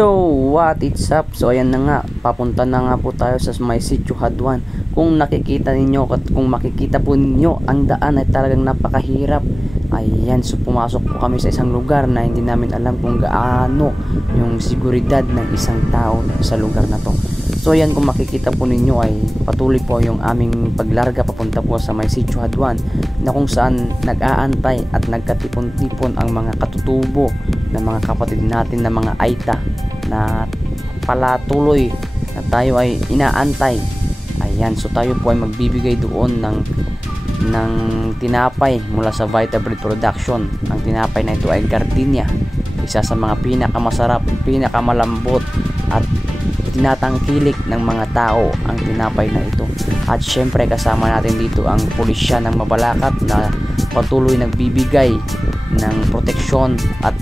So, what it's up? So, ayan na nga. Papunta na nga po tayo sa may Sitio Haduan. Kung nakikita ninyo at kung makikita po ninyo, ang daan ay talagang napakahirap. Ayan, so pumasok po kami sa isang lugar na hindi namin alam kung gaano yung seguridad ng isang tao sa lugar na to. So, ayan, kung makikita po ninyo ay patuloy po yung aming paglarga papunta po sa may Sitio Haduan, na kung saan nag-aantay at nagkatipon-tipon ang mga katutubo ng mga kapatid natin na mga Aita na palatuloy na tayo ay inaantay. Ayan, so tayo po ay magbibigay doon ng tinapay mula sa Vita Bread Production. Ang tinapay na ito ay gardenia, isa sa mga pinakamasarap, pinakamalambot at tinatangkilik ng mga tao ang tinapay na ito. At syempre kasama natin dito ang pulisya ng Mabalacat na patuloy nagbibigay ng proteksyon at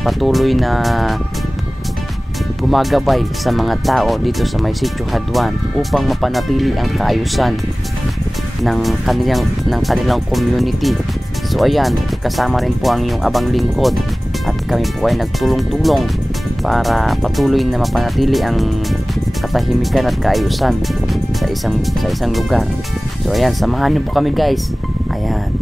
patuloy na gumagabay sa mga tao dito sa may Sitio Haduan upang mapanatili ang kaayusan ng kanilang community. So ayan, kasama rin po ang iyong abang lingkod at kami po ay nagtulong-tulong para patuloy na mapanatili ang katahimikan at kaayusan sa isang lugar. So ayan, samahan niyo po kami guys. Ayan.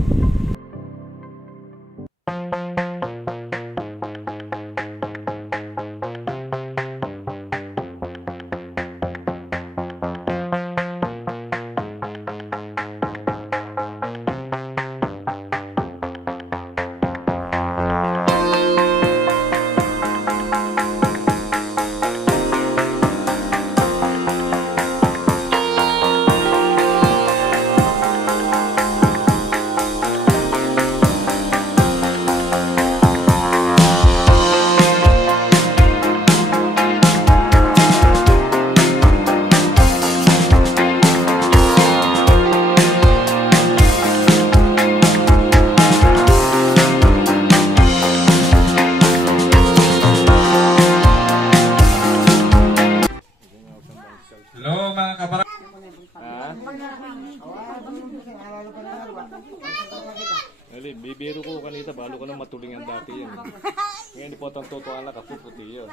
Hello mga kabarang. Bibiro ko kanita, balo ko lang matulingan dati yan. Ngayon di po itong tutuan na kapuputi yun.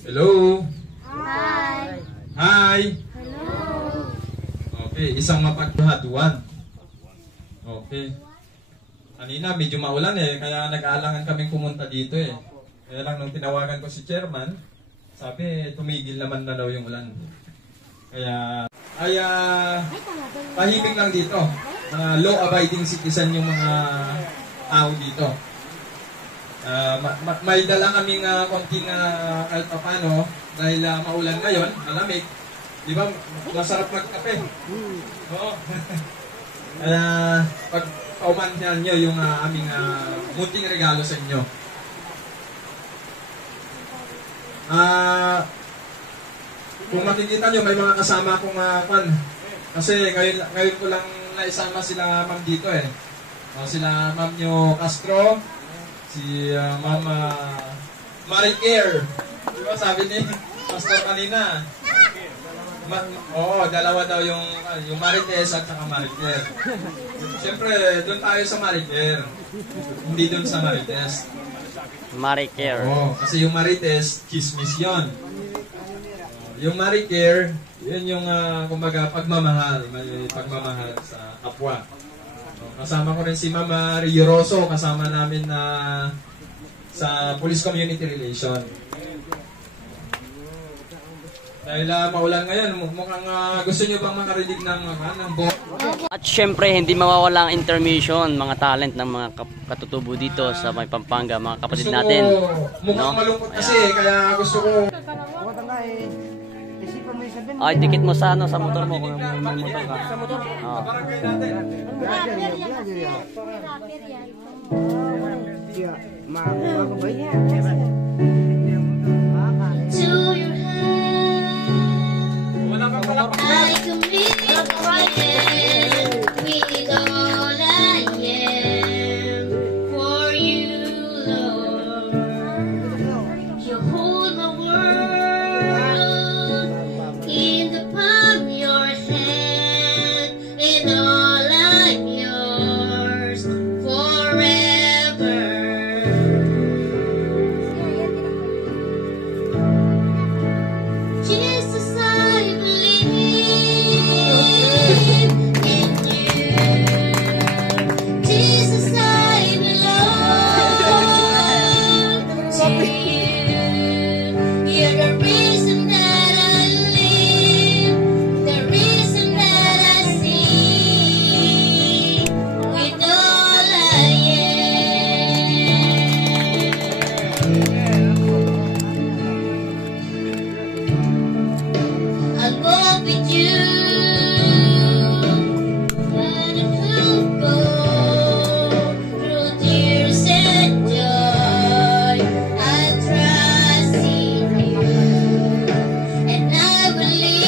Hello. Hi. Hi. Hello. Okay, isang mapaghaduan. Okay. Kanina medyo maulan kaya nag-aalangan kaming pumunta dito Kaya lang nung tinawagan ko si chairman, sabi tumigil naman na daw yung ulan. Kaya tahimik lang dito. Law-abiding citizen yung mga tao dito. May dala kaming konting kahit paano dahil maulan ngayon, malamig. Di ba? Masarap magkape. Oo. Kaya pag paumanhan nyo yung aming munting regalo sa inyo. Kung makikita nyo, may mga kasama akong kasi ngayon ko lang naisama sila ma'am dito sila ma'am nyo Castro, si ma'am Maricare. Diba sabi ni Pastor kanina? Dalawa daw yung Marites at saka Maricare. Siyempre, doon tayo sa Maricare. Hindi doon sa Marites. Maricare. Kasi yung Marites, chismis yun. Yung Maricare, yun yung kumbaga pagmamahal. May pagmamahal sa kapwa. Kasama ko rin si Mama Rioroso, kasama namin sa Police Community Relation. Dahil maulan ngayon, mukhang gusto nyo bang makarinig ng At syempre, hindi mawawala ang intermission, mga talent ng mga katutubo dito sa may Pampanga, mga kapatid natin. Mukhang malungkot kasi, kaya gusto ko... Ay, dikit mo sa motor mo kung may motor ka. Sa motor, kabarangay natin. Rapper yan. To your hand, Wala kang pala I commit with all I am for you, Lord. You hold my world in the palm of your hand, and all I'm yours forever. Jesus, I believe in you. Jesus, I belong to you. You're the reason that I live, the reason that I sing with all I am. I'll go with you, and we'll go through tears and joy. I trust in you, and I believe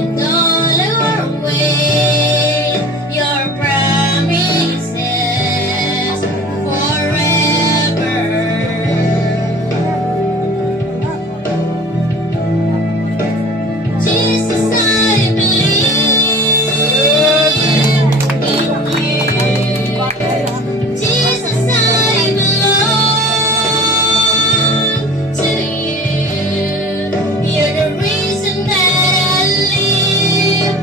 in all your ways, your promises forever. Jesus, I believe in you. Jesus, I belong to you. You're the reason that I live,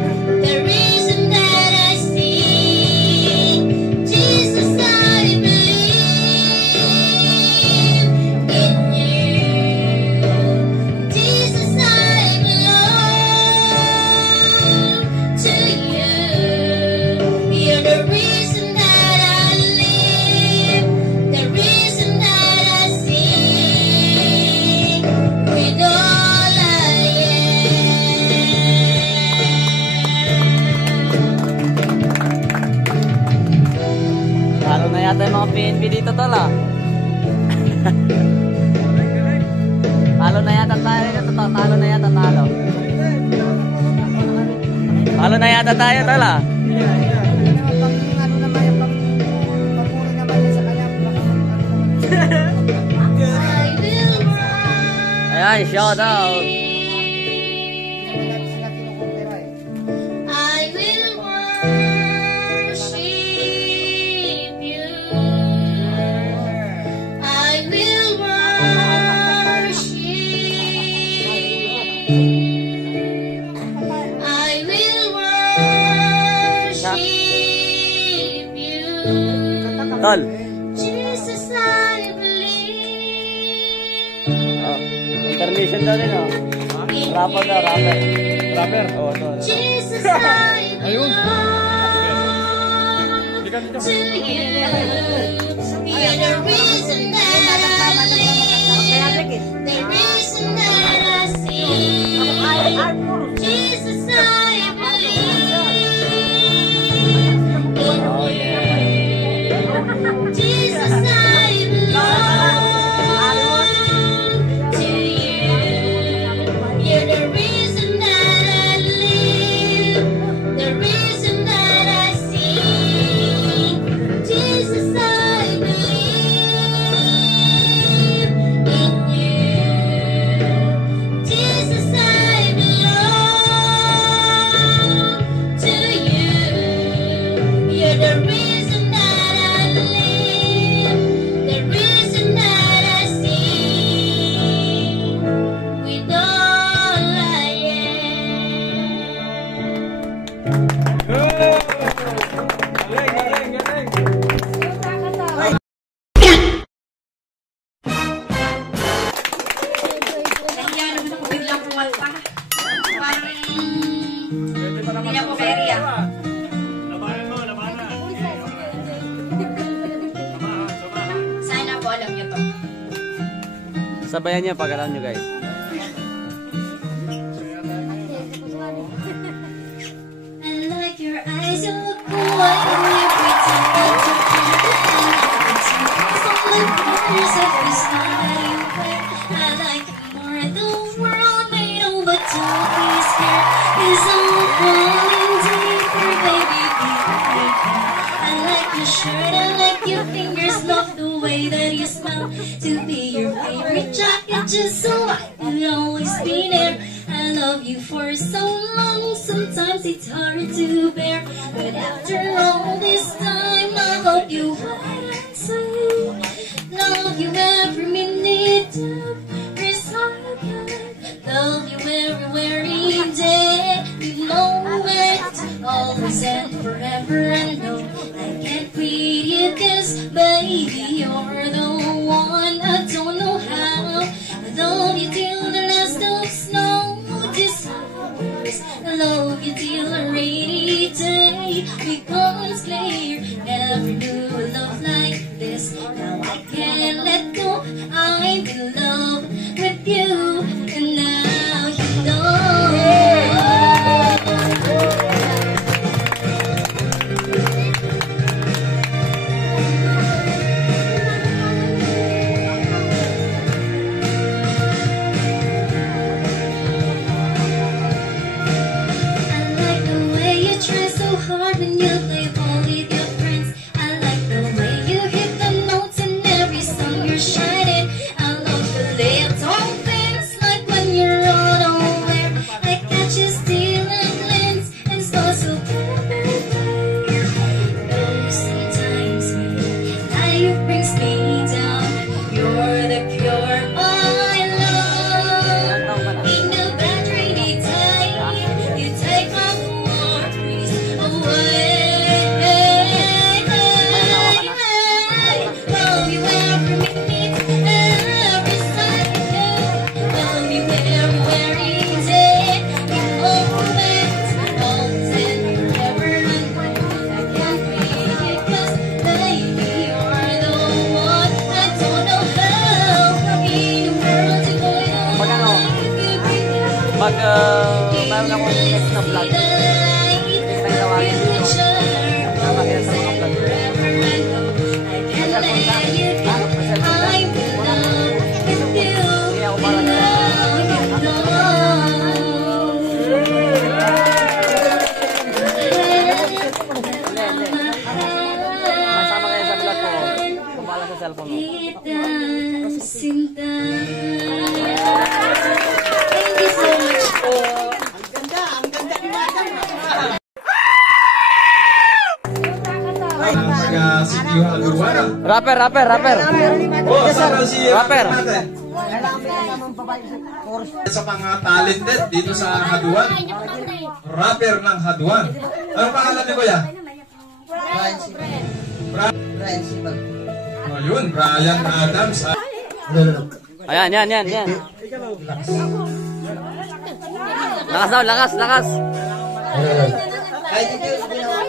the reason that I sing. Jesus, I believe in you. Jesus, I belong to you. You're the reason that I live, the reason that I sing with all I Talo na yata yung mga PNP dito, tol, ah. Talo na yata tayo dito, tol. Talo na yata, talo. Talo na yata tayo, tol, ah. I will run. Ayan, shout out. I will worship you. I will worship. I will worship you. Tol. Jesus, I believe Oh, intermission daw din, oh. in Rapper daw, rapper. you. Rapper? Oo, tol. Jesus, I belong to you. You're the reason that I live, the reason that I sing. Jesus, I believe in Oh, you. yeah. Jesus, I belong to you. You're the reason that I live, the reason that I sing. Jesus, I believe in you. Jesus, I belong to you. You're the reason that I live, the reason that I sing with all I Galing, galing, galing. Kaya naman ako biglang kumanta. Parang hindi ako kaya. Sana po alam niyo to. Sabayan niya pag alam nyo, guys. I like your eyes, you look away when you pretend. your shirt. I like your fingers, love the way that you smell. To be your favorite jacket, just so I can always be there. I love you for so long, sometimes it's hard to bear. But after all this time, I hope you what I say. Love you every minute of every second. Love you every day, every moment. Always and forever. I know I can't read you, 'cause baby, you're the one. I don't know how. I love you till the last of snow disappears. I love you till a rainy day becomes clear. Never knew a love like this. Now I can't let go. I'm in love with you, and now you know. Hard when you play ball with your friends. I like the way you hit the notes in every song you're shining. I love the little things, like when you're unaware. I catch you stealing glances and so perfectly. Though sometimes life brings me down, you're the cure I love. In the bad rainy day, you take my worries away. Love you every minute, every second. Love you every day, every moment. Always and forever. I can't be it, 'cause baby, you're the one. I don't know how in the world to go on. Meron akong next na vlog. Masama kayo sa vlog ko. Kumala sa cellphone mo. Thank you so much po. Sitio Haluan. Rapper. Oh, sana si Rapper. natin. Sa mga talented dito sa Haduan. Rapper ng Haduan. Anong pangalan ni Kuya? Brian Sibag. Oh, yun, Brian Adams. Ayan. Lakas daw, lakas. Ay, dito yung ginawa.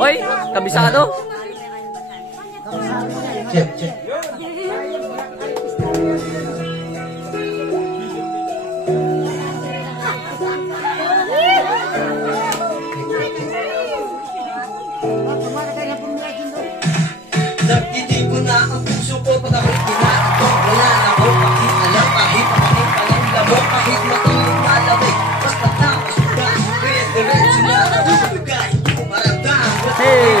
Oy, kabisado. Check. Nagtitipo na ang puso ko pag ako'y kinato. Wala na ako pakialam, kahit palang lamok, kahit matulog malamig. Basta na masuga, diretso na ako bigay, hindi ko maramdam. Hey.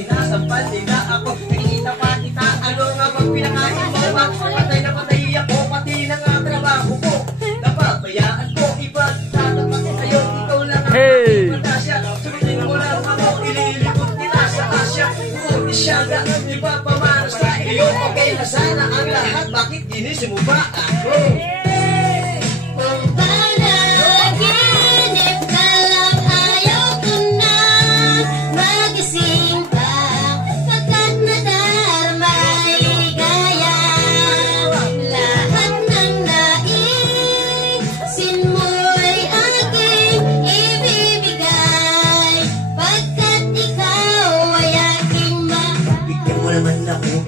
Sinasampal nila ako, nakikita pa kita. Ano nga bang pinakain mo ba? Patay na patay ako, pati na nga trabaho ko. Napabayaan ko, iba tatapat sa'yo. Ikaw lang ang aking pantasya. Sumitin mo lang ako, ililikot nila sa Asya. Kung isyaga, iba pa man sa iyo. Okay na sana ang lahat, bakit ginising mo ba ako?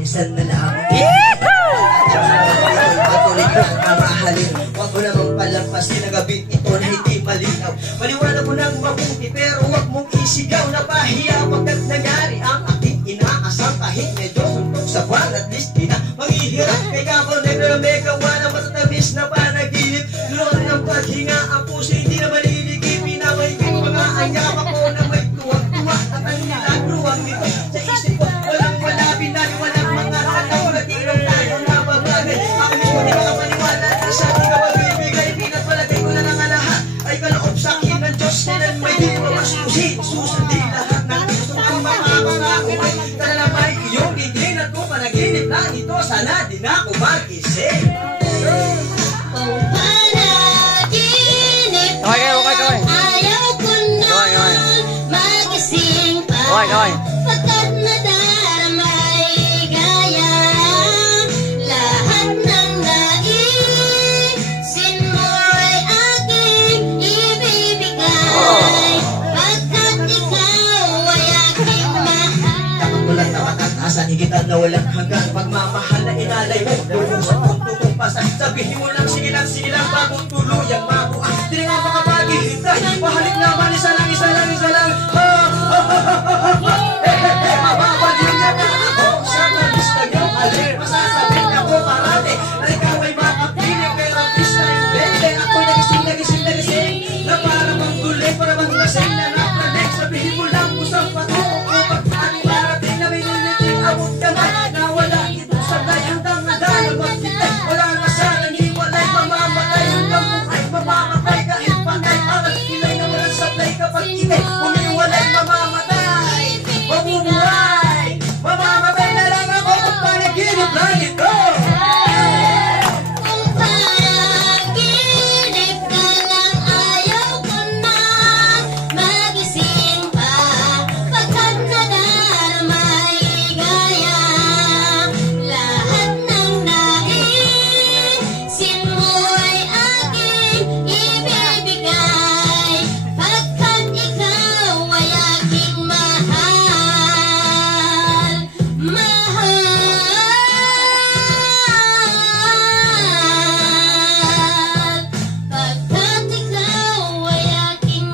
Minsan na lang patuloy ko ang mahalin. Huwag mo namang palampasin ang gabing ito na hindi malinaw. Paliwanag mo nang mabuti pero huwag mong isigaw. Napahiya pagkat nangyari ang aking inaasam. na may gawa na matatamis na panaginip. Lulot ng paghinga ang puso hindi na maliligid. Pinaway ko mga anyap ako na may tuwag-tuwa at ang nilagruwang nito sa isip ko. Walang wala, binaliwalang mga tanaw na di lang tayo nababagay. Ako mismo di makapaniwala na sa di ka magbibigay. Pinagpalagay ko na lang ang lahat ay kaloob sa akin ng Diyos. Kailan may di mamasusin, susundin lahat ng gusto kong makakapangako ay talalabay iyong tingin at kung panaginip lang ito, sana din ako magising. Kung panaginip Kaway kayo, kaway, kaway. ayaw ko na Kaway. magising pa. Kaway. Pagkat nadaramay gaya lahat ng naisin mo ay aking ibibigay. Pagkat ikaw ay aking mahal. Walang nakatatasan, higitan na walang hanggang pagmamahal na inalay mo. Lulong sa punto kong pasan, sabihin mo lang, sige lang, bagong tuluyang mabuhay. Di na nga makapaghihintay, mahalik naman, isa lang. Mababaliw na ba ako sa malista niyong alin? Masasabihin ako parate na ikaw ay makapiling, pero pista yung bende. Ako'y nagising na para bang guli, para bang lasing na napranig. Sabihin mo lang kung saan patungo ko pagkaan parating na may nuliting abot kamay na wala ito sabay hanggang nadala magkitay. Wala na sana, hindi walay mamamatay hanggang buhay mamamatay kahit patay. Parang ilay na walang sablay kapag ikay umiwalay mamamatay. Mamamatay na lang ako kung panaginip lang ito. Kung panaginip ka lang ayaw ko na magising pa. Pagkat nadaramay gaya lahat ng naisin mo ay aking ibibigay. Pagkat ikaw ay aking mahal. Pagkat ikaw ay aking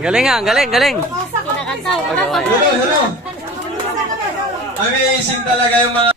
Galing nga, galing. Hello. Amazing talaga yung mga